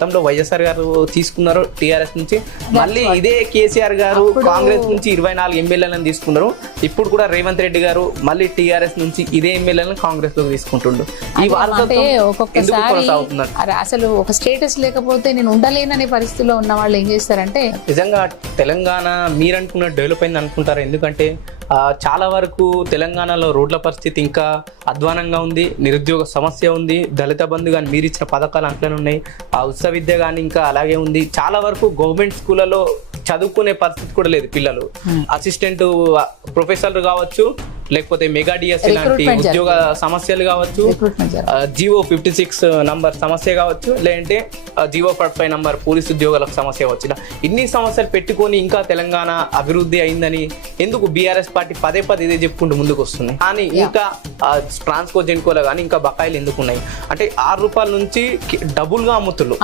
గతంలో వైఎస్ఆర్ గారు తీసుకున్నారు టీఆర్ఎస్ నుంచి, మళ్ళీ ఇదే కేసీఆర్ గారు కాంగ్రెస్ నుంచి 24 ఎమ్మెల్యేలను తీసుకున్నారు. ఇప్పుడు కూడా రేవంత్ రెడ్డి గారు మళ్ళీ టీఆర్ఎస్ నుంచి ఇదే ఎమ్మెల్యేలను కాంగ్రెస్ లో తీసుకుంటుండ్రు. ఈ ఒక్కొక్కసారి అసలు ఒక స్టేటస్ లేకపోతే నేను ఉండలేననే పరిస్థితిలో ఉన్న వాళ్ళు ఏం చేస్తారంటే, నిజంగా తెలంగాణ మీరనుకున్న డెవలప్ అయింది అనుకుంటారు. ఎందుకంటే చాలా వరకు తెలంగాణలో రోడ్ల పరిస్థితి ఇంకా అధ్వానంగా ఉంది, నిరుద్యోగ సమస్య ఉంది, దళిత బంధు కానీ మీరు ఇచ్చిన పథకాలు అట్లనే ఉన్నాయి, ఆ ఉచిత విద్య కానీ ఇంకా అలాగే ఉంది. చాలా వరకు గవర్నమెంట్ స్కూళ్ళలో చదువుకునే పరిస్థితి కూడా లేదు. పిల్లలు అసిస్టెంట్ ప్రొఫెసర్లు కావచ్చు, లేకపోతే మెగా డిఎస్సి లాంటి ఉద్యోగ సమస్యలు కావచ్చు, జీవో 56 నంబర్ సమస్య కావచ్చు, లేదంటే జీవో 45 నంబర్ పోలీసు ఉద్యోగాలకు సమస్య కావచ్చు. ఇలా ఇన్ని సమస్యలు పెట్టుకొని ఇంకా తెలంగాణ అభివృద్ధి అయిందని ఎందుకు బీఆర్ఎస్ పార్టీ పదే ఇదే చెప్పుకుంటూ ముందుకు వస్తుంది. కానీ ఇంకా ట్రాన్స్కో జెన్కోలో కానీ ఇంకా బకాయిలు ఎందుకు ఉన్నాయి అంటే 6 రూపాయల నుంచి డబుల్ గా అమ్ముతున్నారు.